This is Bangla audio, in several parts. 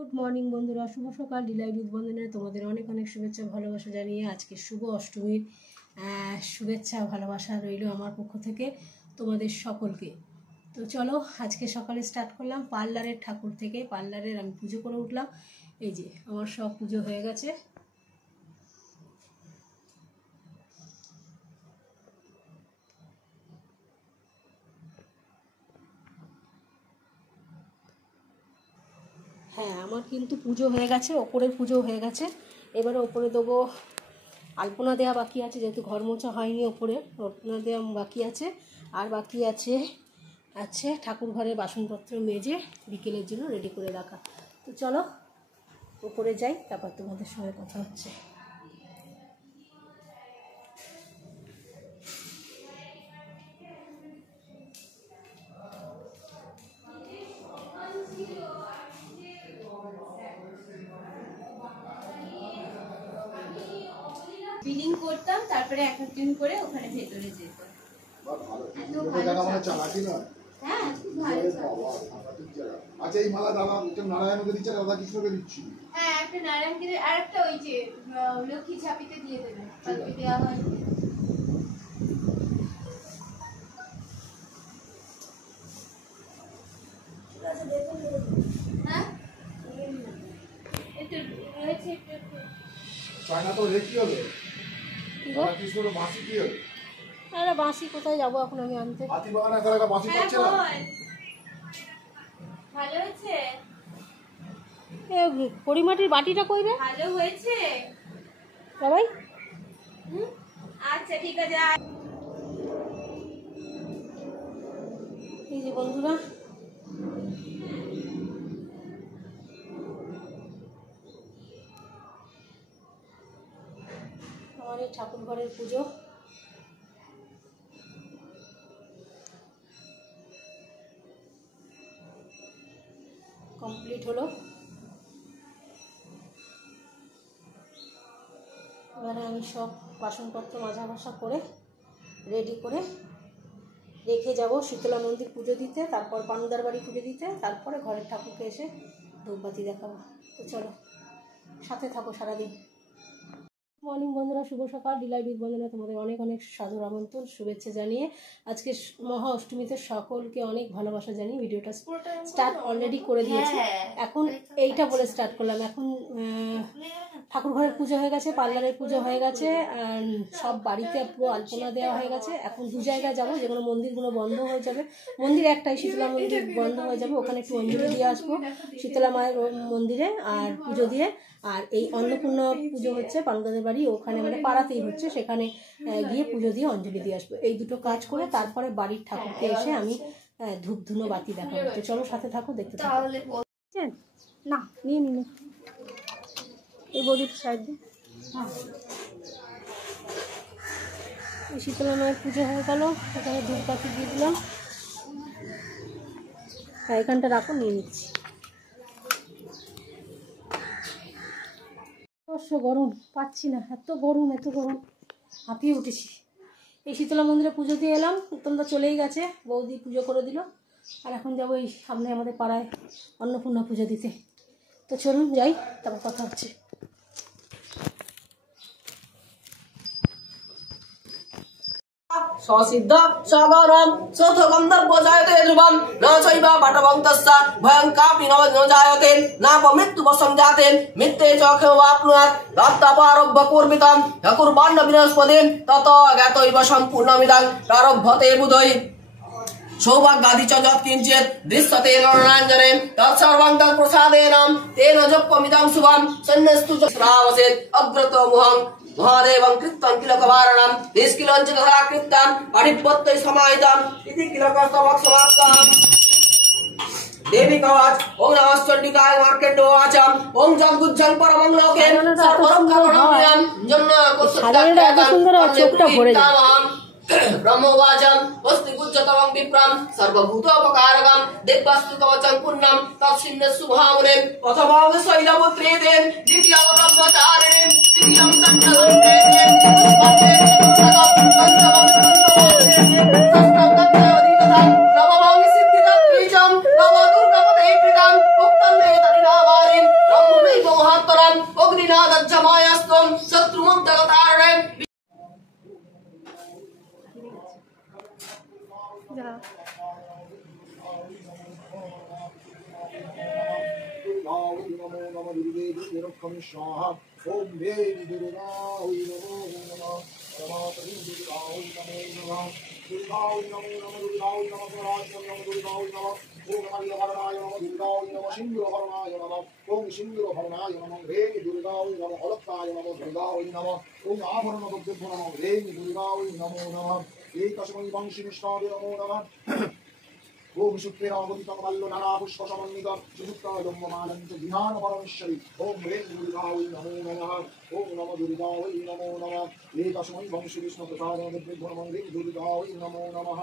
গুড মর্নিং বন্ধুরা, শুভ সকাল। ডিলাইট উইথ বন্ধনে তোমাদের অনেক অনেক শুভেচ্ছা ভালোবাসা জানিয়ে আজকে শুভ অষ্টমীর শুভেচ্ছা ভালোবাসা রইল আমার পক্ষ থেকে তোমাদের সকলকে। তো চলো আজকে সকালে স্টার্ট করলাম পার্লারের ঠাকুর থেকে। পার্লারের আমি পুজো করে উঠলাম। এই যে আমার সব পুজো হয়ে গেছে। হ্যাঁ, আমার কিন্তু পুজো হয়ে গেছে, ওপরের পুজো হয়ে গেছে। এবারে ওপরে দেবো আলপনা দেওয়া বাকি আছে, যেহেতু ঘর মোছা হয়নি, ওপরে আলপনা দেওয়া বাকি আছে। আর বাকি আছে ঠাকুর ঘরের বাসনপত্র মেজে বিকেলের জন্য রেডি করে রাখা। তো চলো উপরে যাই, তারপর তোমাদের সঙ্গে কথা হচ্ছে। বিলিং করতাম, তারপরে এক একদিন করে ওখানে ভেতরে যেতাম। হ্যাঁ, খুব ভালো। আচ্ছা, এই মালা দাদা নারায়ণকে দিচ্ছে, রাধা কৃষ্ণকে দিচ্ছি। হ্যাঁ, একটা নারায়ণকে আর একটা ওই যে লক্ষ্মী ঝাপিতে দিয়ে দেবে, কালকে দেওয়া হয়। হ্যাঁ, একটু রয়েছে একটু। চায়না তো রেখি হবে। রাধা কৃষ্ণর বাঁশি কি হবে? আরে বাঁশি কোথায় যাবো এখন আমি আনতে? হাতিবাগানে একটা বাঁশি পাচ্ছে না। ভালো হয়েছে। পরিমাটির বাটিটা কই রে? ভালো হয়েছে সবাই। আচ্ছা ঠিক আছে। এই যে বন্ধুরা, আমার এই ঠাকুর ঘরের পুজো কমপ্লিট হলো। এবারে আমি সব বাসনপত্র মাজা ঘষা করে রেডি করে রেখে যাব শীতলা মন্দির পুজো দিতে, তারপর পানুদার বাড়ি পুজো দিতে, তারপরে ঘরের ঠাকুরকে এসে ধূপবাতি দেখাবো। তো চলো সাথে থাকো সারাদিন। মর্নিং বন্ধুরা, শুভ সকাল। ডিলাইট উইথ বন্ধনে তোমাদের অনেক অনেক সাদর আমন্ত্রণ, শুভেচ্ছা জানিয়ে আজকে মহা অষ্টমীতে সকলকে অনেক ভালোবাসা জানিয়ে ভিডিওটা স্টার্ট অলরেডি করে দিয়েছি। এখন এইটা বলে স্টার্ট করলাম। এখন ঠাকুর ঘরের পুজো হয়ে গেছে, পার্লারের পুজো হয়ে গেছে, সব বাড়িতে পুরো আলপনা দেওয়া হয়ে গেছে। এখন দু জায়গায় যাবো, যেগুলো মন্দিরগুলো বন্ধ হয়ে যাবে। মন্দির একটাই, শীতলা মন্দির বন্ধ হয়ে যাবে, ওখানে একটু অঞ্জলি দিয়ে আসবো শীতলা মায়ের মন্দিরে আর পুজো দিয়ে। আর এই অন্নপূর্ণা পুজো হচ্ছে পানুদাদের বাড়ি, ওখানে মানে পাড়াতেই হচ্ছে, সেখানে গিয়ে পুজো দিয়ে অঞ্জলি দিয়ে আসবো। এই দুটো কাজ করে তারপরে বাড়ির ঠাকুরকে এসে আমি ধূপ ধুনো বাতি দেখাবো। তো চলো সাথে থাকো, দেখতে থাকো। না নিয়ে নিন এই বডির সাইড দিয়ে। এই শীতলা মায়ের পুজো হয়ে গেল, এখানে ধূপ বাতি দিয়ে দিলাম। হ্যাঁ, এখানটা রাখো, নিয়ে নিচ্ছি। অবশ্য গরম পাচ্ছি না, এত গরম হাঁপিয়ে উঠেছি। এই শীতলা মন্দিরে পুজো দিয়ে এলাম, তোমরা চলেই গেছে, বৌদি পুজো করে দিল। আর এখন যাবো এই সামনে আমাদের পাড়ায় অন্নপূর্ণা পুজো দিতে। তো চলুন যাই, তারপর কথা হচ্ছে। সসিদ্ধ সগরম সথ গন্ধর্ব জায়তে ধ্রুবম না চৈবা পাটবং তস্যা ভয়ং কাপি ন জায়তে না মৃত্যু বসং জাতে মিত্যে চ খেমাপ্নুয়াৎ দত্তাপারব্য কুর্মিতম ঠাকুরবাণ্ড বৃহস্পতিম তত জ্ঞাতৈব সম্পূর্ণমিদং প্রারব্ধতে বুধৈ সৌভাগ্যাদি চ যৎকিঞ্চিৎ দৃশ্যতে নরনাঞ্জনে তৎসর্বং তৎ প্রসাদেন তেন জপ্যমিদং শুভম সন্ন্যস্তু চ শ্রাবসেৎ অগ্রতো মুহং মহাদেবং কৃত্যং কিলকবারণম নিষ্কিলঞ্চ তথা কৃত্যং পাঠিপত্যৈ সমাহিতম ইতি কিলকস্তবক সমাপ্তম। দেবী কবচ ওং নমশ্চণ্ডিকায় মার্কেন্ডো আচম ওং জগদ্গুজ্জং পরমং লোকেন সর্বরক্ষণং জন্য চোখটা ভরে যায়। ब्रह्मवाचम वस्तु गुज्जतमं विप्रम सर्वभूतोपकारकं दिव्यस्तु कवचं पुण्यं तत्सिन्न शुभामुने प्रथमं शैलपुत्रेते द्वितीयं ब्रह्मचारिणे तृतीयं सन्नदन्ते वन्दे पंचमं षष्ठं तत्त्वदितं नवमं सिद्धिदं त्रिजं नवदुर्गपते प्रीतं उक्तं नेतरिणावारिं ओम देवी दुर्गाय नमो नमः परमात्मे दुर्गाय नमो नमः दुर्गाय नमो नमः दुर्गाय नमः स्वराज्यं नमः दुर्गाय नमः ओम हरिहरणाय नमः दुर्गाय नमः सिंधुहरणाय नमः ओम सिंधुहरणाय नमः रेणि दुर्गाय नमः अलक्काय नमः दुर्गाय नमः ओम आभरणभद्रभ्यो नमः रेणि दुर्गाय नमो नमः एकस्मै वंशि विष्णाय नमो नमः ओम शुक्रेणावदितमल्लो नाना पुष्प समन्वितं सुयुक्तायम्बमानं च ध्यान परमेश्वरी ओम ह्रीं दुर्गाय नमो नमः ओम नमो दुर्गाय नमो नमः एकस्मै वंशि विष्णु प्रसादभ्यो नमः ह्रीं दुर्गाय नमो नमः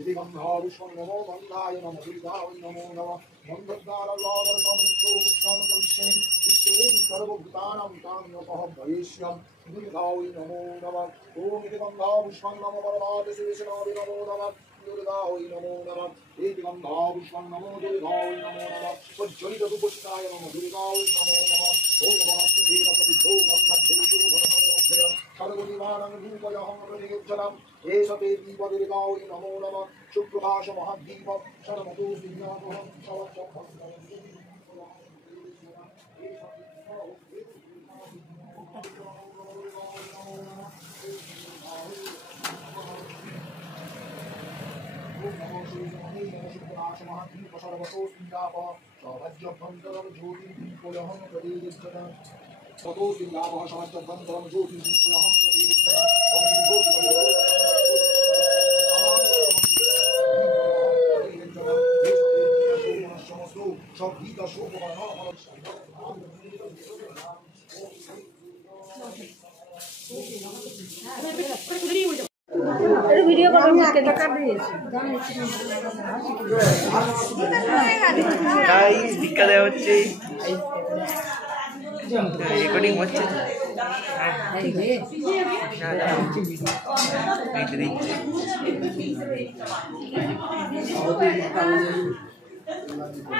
इति गन्धारुष्वं नमो गन्धाय नमः दुर्गाय नमो नमः गन्धद्वारलावरसंयुक्तोष्णामपरिश्यनि विश्वेन सर्वभूतानां काम्योपः भविष्यं दुर्गाय नमो नमः ओम इति गन्धारुष्वं नमो परमात्मशेषनाय नमो नमः दुर्गाय नमो नमः एक गंधापुष्पं नमो दुर्गाय नमो नमः सज्जनित दुपुष्टाय नमो दुर्गाय नमो नमः ओम नमः देवपति भो मन्नद्धेषु भवनोभय सर्वनिवारणं रूपयहं प्रतिगच्छनम् एष ते दीप दुर्गाय नमो नमः शुक्रभाष महद्दीप शर्मतो विज्ञानोहं शवचम् ভিডিও গাইস ধিক্কা দেওয়া হচ্ছে রেকর্ডিং হচ্ছে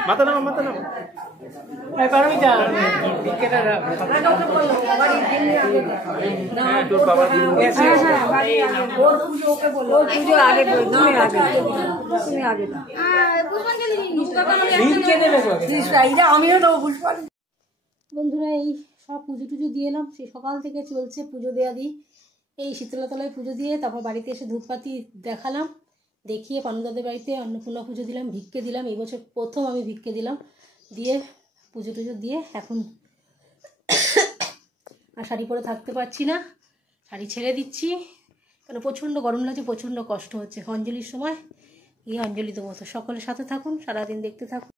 মাথা নামা মাথা নামা তোর বাবা বন্ধুরা এই সব পুজো টুজো দিয়ে এলাম, সেই সকাল থেকে চলছে পুজো দেওয়া দিই। এই শীতলাতলায় পুজো দিয়ে তারপর বাড়িতে এসে ধূপপাতি দেখালাম, দেখিয়ে পানুদাদের বাড়িতে অন্নপূর্ণা পুজো দিলাম, ভিক্ষে দিলাম। এই বছর প্রথম আমি ভিক্ষে দিলাম, দিয়ে পুজো টুজো দিয়ে এখন আর শাড়ি পরে থাকতে পারছি না, শাড়ি ছেড়ে দিচ্ছি কারণ প্রচণ্ড গরম লাগছে, প্রচণ্ড কষ্ট হচ্ছে। অঞ্জলির সময় গিয়ে অঞ্জলি দেবো। তো সকলের সাথে থাকুন, সারাদিন দেখতে থাকুন।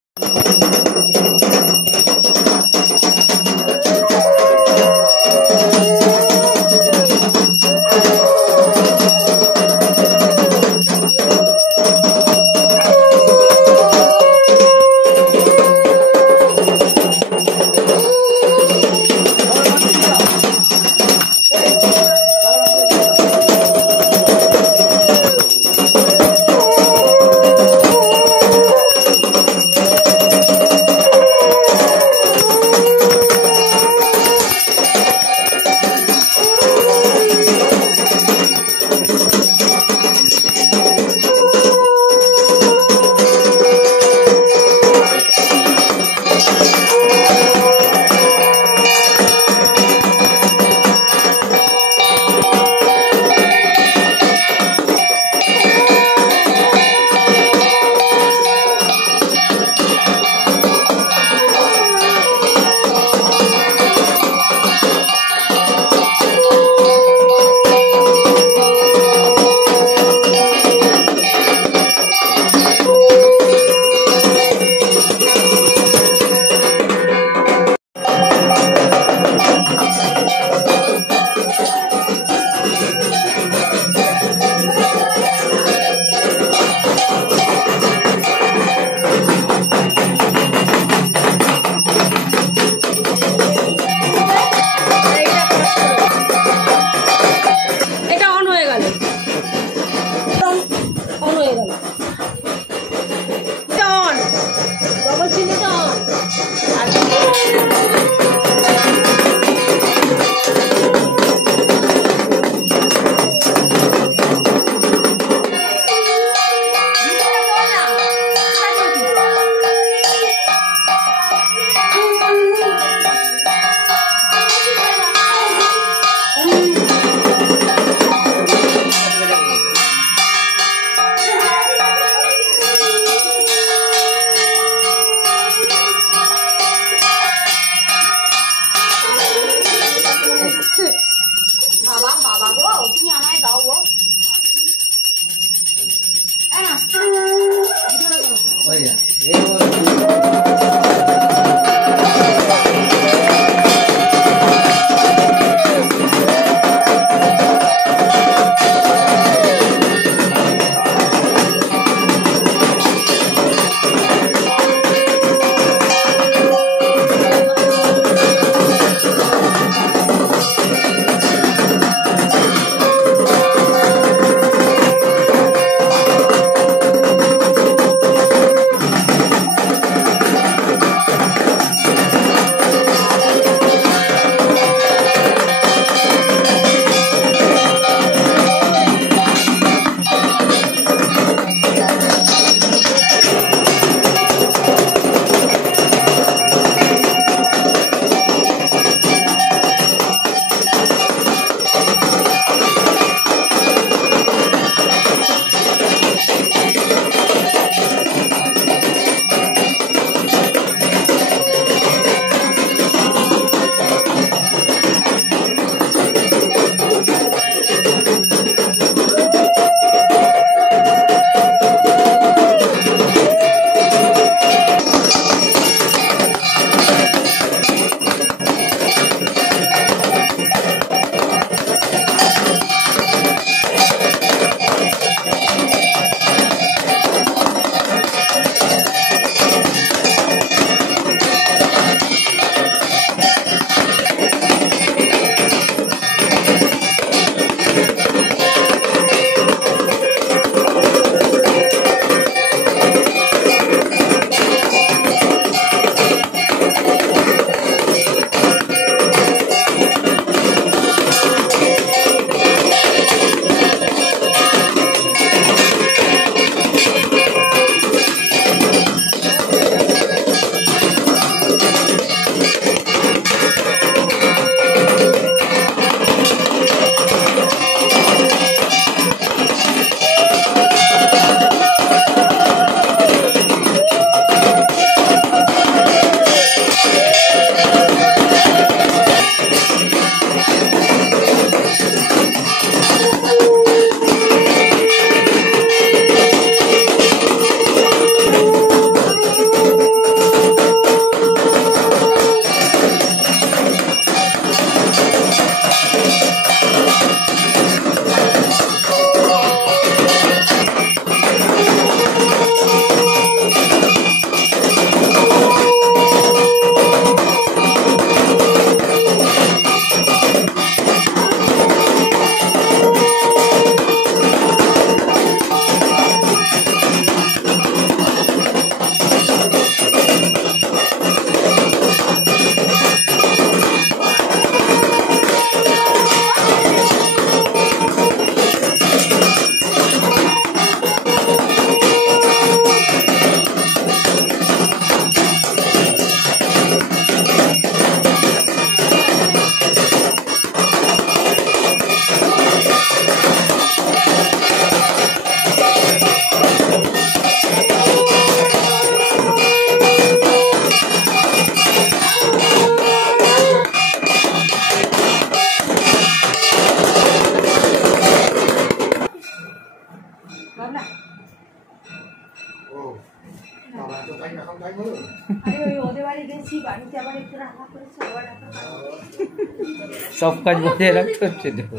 সব কাজ বজায় রাখতে হচ্ছে দেখো।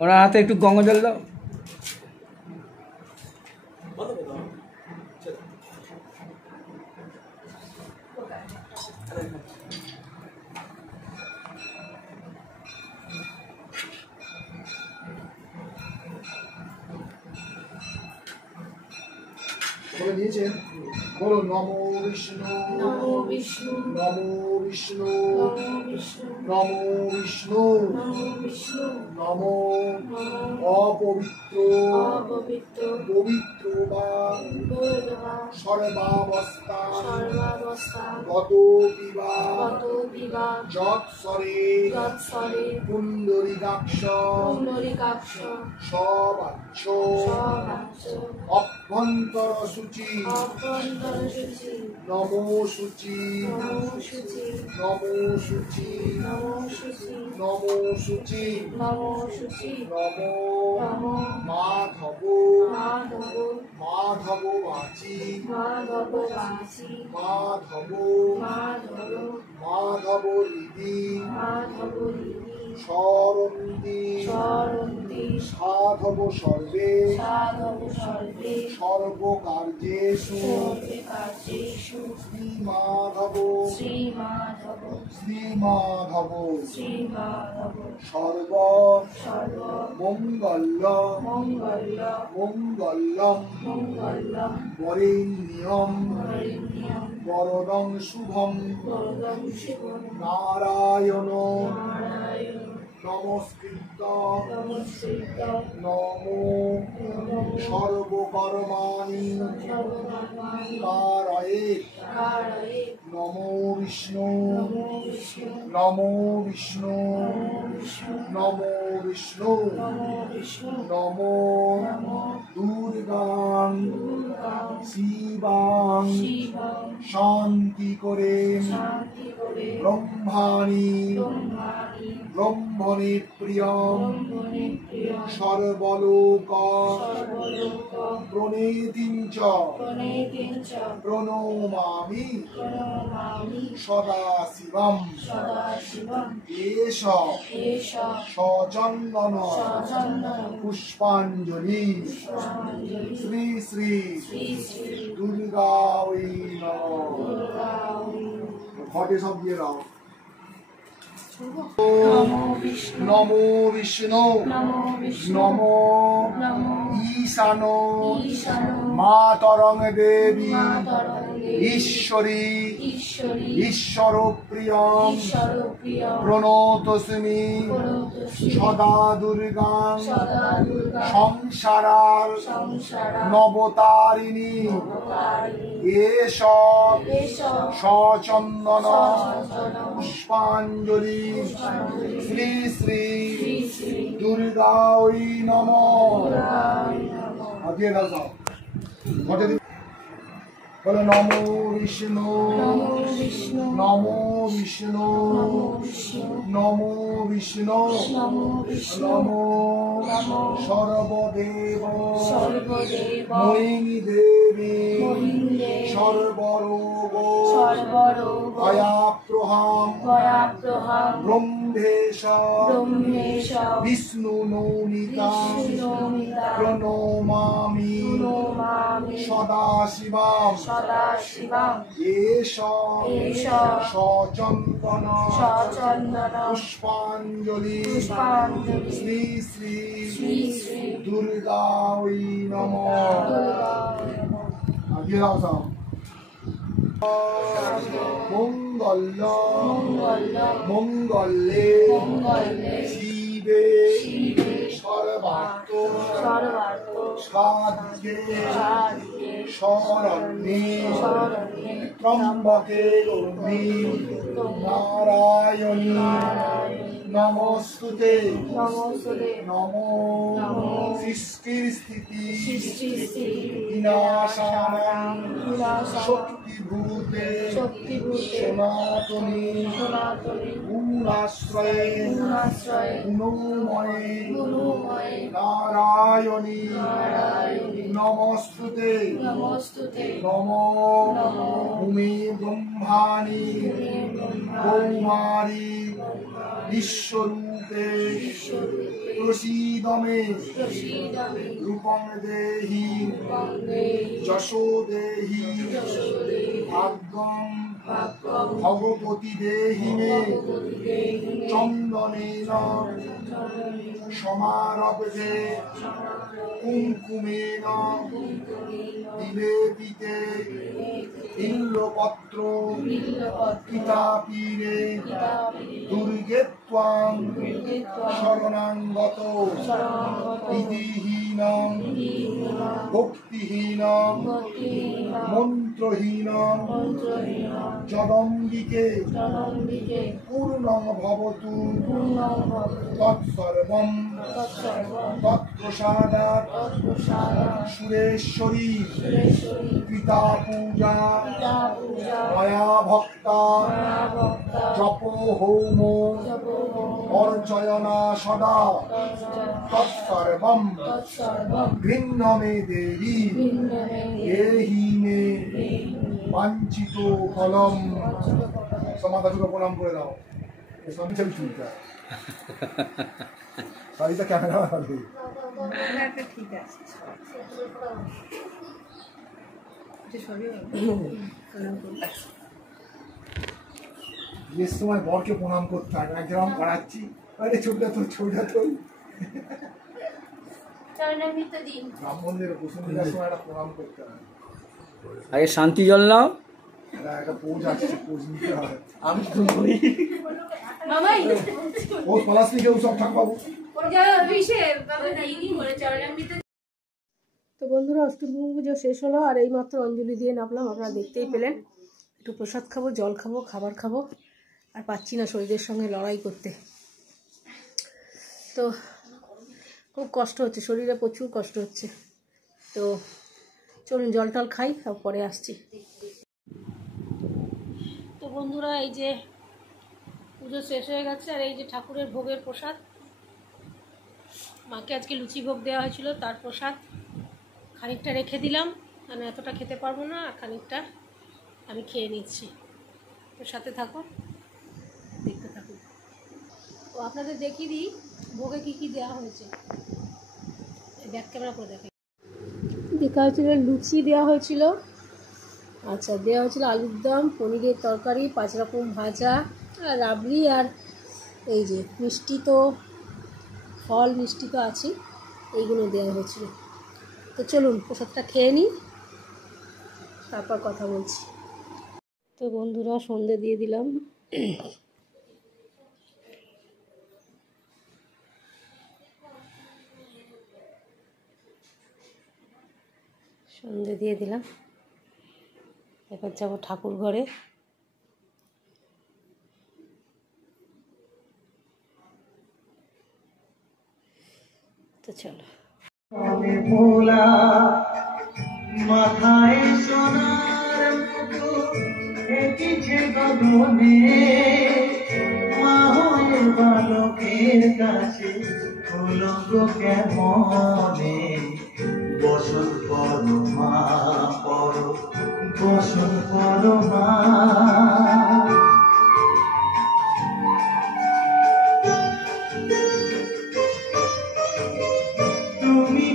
ওনার হাতে একটু গঙ্গা জল দাও। বলে দিয়েছেন, বলো নমো বিষ্ণু, নমো বিষ্ণু, নমো বিষ্ণু, নমো বিষ্ণু, নমো বিষ্ণু, নমো বিষ্ণু, নমো নমো অপবিত্র অপবিত্র পবিত্র বা বৈরবা সর্বাবস্থা সর্বাবস্থা গত বিবা গত বিবা যৎসরে তৎসরে পুণ্ডরীকাক্ষ পুণ্ডরীকাক্ষ সবাচ্য সবাচ্য অভ্যন্তর সূচি অভ্যন্তর সূচি নমো সূচি নমো সূচি নমো সূচি নমো সূচি নমো সূচি নমো সূচি নমো মাধব মাধব বাচি মাধব মাধব হৃদি সরন্তি সাধব সর্বে সর্বকার্যেষু শ্রীমাধব শ্রীমাধব সর্ব মঙ্গল মঙ্গলম বরেণ্যম বরদং শুভম নারায়ণ নমস্কৃত নমো সর্বকর্মাণি কারয়ে নমো বিষ্ণু নমো বিষ্ণু নমো বিষ্ণু নমো দুর্গাং শিবাং শান্তি করে ব্রহ্মাণি ব্রহ্মণে প্রিয়ম সর্বলোক প্রণেতিং চ প্রণমামি সদা শিবম এষ সচন্দন পুষ্পাঞ্জলি শ্রী শ্রী দুর্গাই নমঃ। ঘটে সব দিয়ে দাও। নমো বিষ্ণু নমো ঈশানো মাতরং দেবী ঈশ্বরী ঈশ্বর প্রিয়ম প্রণতস্মি সদা দুর্গাং সংসারার নবতারিণী এষ সচন্দন পুষ্পাঞ্জলি শ্রী শ্রী দুর্গাই নমঃ। দিয়ে দাও বলো নমো বিষ্ণু নমো বিষ্ণু নমো বিষ্ণু নমো সর্বদেব মোহিনী দেবী সর্বরোগ ভয়াপ্রহাম ব্রহ্মেশ বিষ্ণু নৌমিতা প্রণমামি সদা শিবাম এষ সচন্দন পুষ্পাঞ্জলি শ্রী শ্রী দুর্গাই নমঃ। মঙ্গল মঙ্গলে শিবে সর্বার্থ সাধ্যে শরণ্যে ত্রম্বকে গৌরী নারায়ণী নমস্তুতে নমো সৃষ্টির স্থিতি বিনাশানাং শক্তিভূতে সনাতনী গুণাশ্রয়ে গুণময়ে নারায়ণী নমস্তুতে নমো ভূমি ব্রহ্মাণি কৌমারী বিশ্বরূপে প্রসীদমে রূপং দেহি যশো দেহি ভাগ্যং ভগবতী দেহি মে চন্দনেন সমারভ্যে কুঙ্কুমেন নিবেদিতে বিল্বপত্র পিতাপীরে দুর্গে ত্বাং শরণাঙ্গত বিধিহীনং ভক্তিহীনং মন্ত্রহীনং যদং চরণাম্বিকে পূর্ণং ভবতু তৎসর্বং তৎপ্রসাদাৎ সুরেশ্বরী পিতা পূজা মায়া ভক্তা জপ হোম অর্চয়না সদা তৎসর্বং গৃহ্ণ মে দেবী এহি মে বাঞ্ছিত ফলম। সমাধা দুটো প্রণাম করে দাও। ছবি চুলটা শাড়িটা ক্যামেরা হবে ঠিক আছে। বিয়ের সময় বরকে প্রণাম করতে হয়, একদম করাচ্ছি আরে ছবিটা তোর ব্রাহ্মণদের বসুন্ধরার সময় একটা প্রণাম করতে হয়। আগে শান্তি জল নাও। একটা পোজ আসছে, পোজ নিতে হয়। আমি তো বলি ও পলাশনি কেউ সব ঠাকবাবু। তো বন্ধুরা, অষ্টমী পুজো শেষ হলো আর এইমাত্র অঞ্জলি দিয়ে নামলাম। আপনারা দেখতেই পেলেন। একটু প্রসাদ খাবো, জল খাবো, খাবার খাবো, আর পাচ্ছি না শরীরের সঙ্গে লড়াই করতে। তো খুব কষ্ট হচ্ছে, শরীরে প্রচুর কষ্ট হচ্ছে। তো চলুন জল টল খাই, তারপরে আসছি। তো বন্ধুরা, এই যে পুজো শেষ হয়ে গেছে আর এই যে ঠাকুরের ভোগের প্রসাদ, মাকে আজকে লুচি ভোগ দেওয়া হয়েছিল, তার প্রসাদ খানিকটা রেখে দিলাম, মানে এতটা খেতে পারবো না, আর খানিকটা আমি খেয়ে নিচ্ছি। তো সাথে থাকো, দেখতে থাকুন। তো আপনাদের দেখিয়ে দিই ভোগে কী কী দেওয়া হয়েছে। ব্যাক ক্যামেরা করে দেখে দেখা হয়েছিল, লুচি দেওয়া হয়েছিল, আচ্ছা দেওয়া হয়েছিল আলুর দম, পনিরের তরকারি, 5 রকম ভাজা, আর রাবড়ি, আর এই যে মিষ্টি, তো ফল মিষ্টি তো আছেই, এইগুলো দেওয়া হয়েছিল। তো চলুন প্রসাদটা খেয়ে নিই, তারপর কথা বলছি। তো বন্ধুরা, সন্ধে দিয়ে দিলাম। সন্ধে দিয়ে দিলাম, এবার যাবো ঠাকুর ঘরে। তো চলো। ভোলা মাথায় সোনার মুকুট এঁকেছে গগনে, মা হয়ে বালকের কাছে হলো গো কেমনে। বসন পর মা পর, বসন পর মা।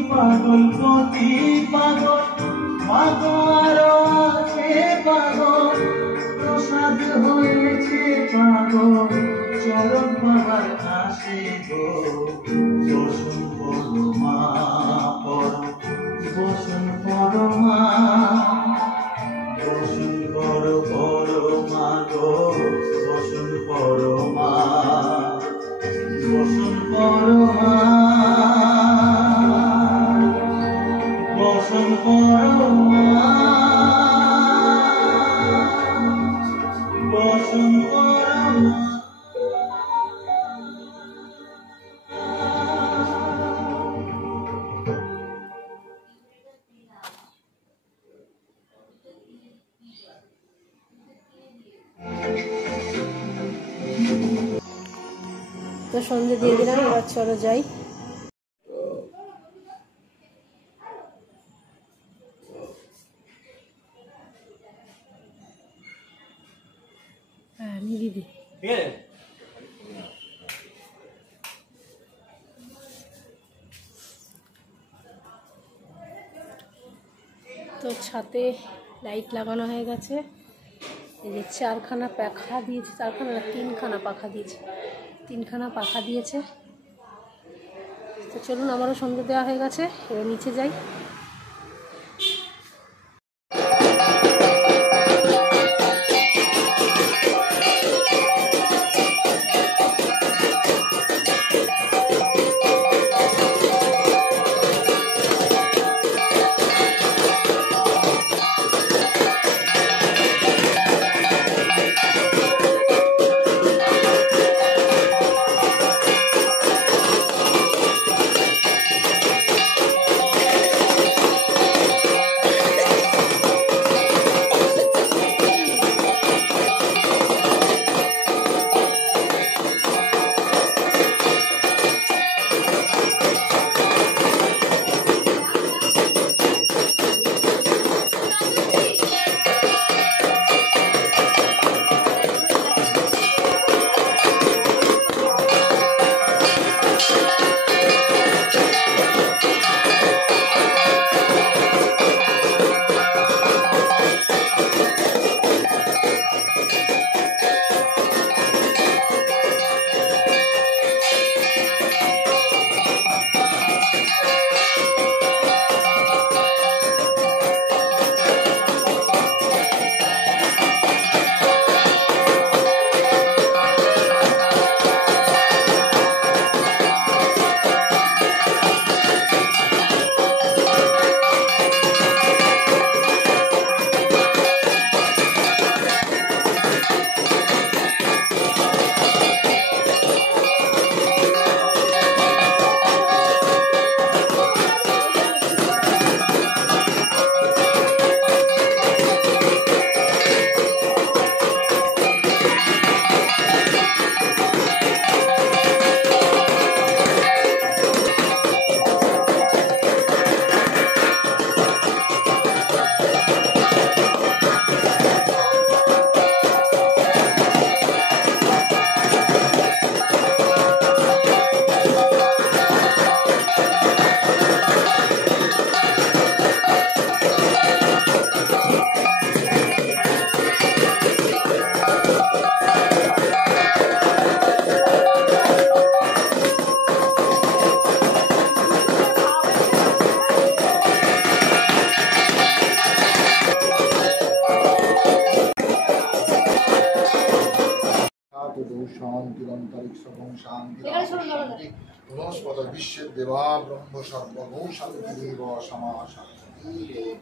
পাগল গতি পাগল, পাগল আছে পাগল, প্রসাদ হয়েছে পাগল, চরণ বাবার আসে গো। বসন পর মা পর, বসন পর মা, বসন পর পর মা গো, বসন পর মা, বসন পর মা, বসন পর মা, বসন পর মা। তো সন্ধে দিয়ে দিলাম, এবার চলো যাই। হ্যাঁ দিদি, তো ছাদে লাইট লাগানো হয়ে গেছে। এই যে 4খানা পাখা দিয়েছে, 4খানা না 3খানা পাখা দিয়েছে, 3খানা পাখা দিয়েছে। তো চলুন, আমারও সন্ধ্যে দেওয়া হয়ে গেছে, এবার নিচে যাই। শান্তিরন্তরিক্ষং শান্তি এখানে শোনো, শোনো। শান্তি বনস্পত বিশ্বের দেবা ব্রহ্ম সর্বগৌ শান্তিরেব সমা শান্তিরেব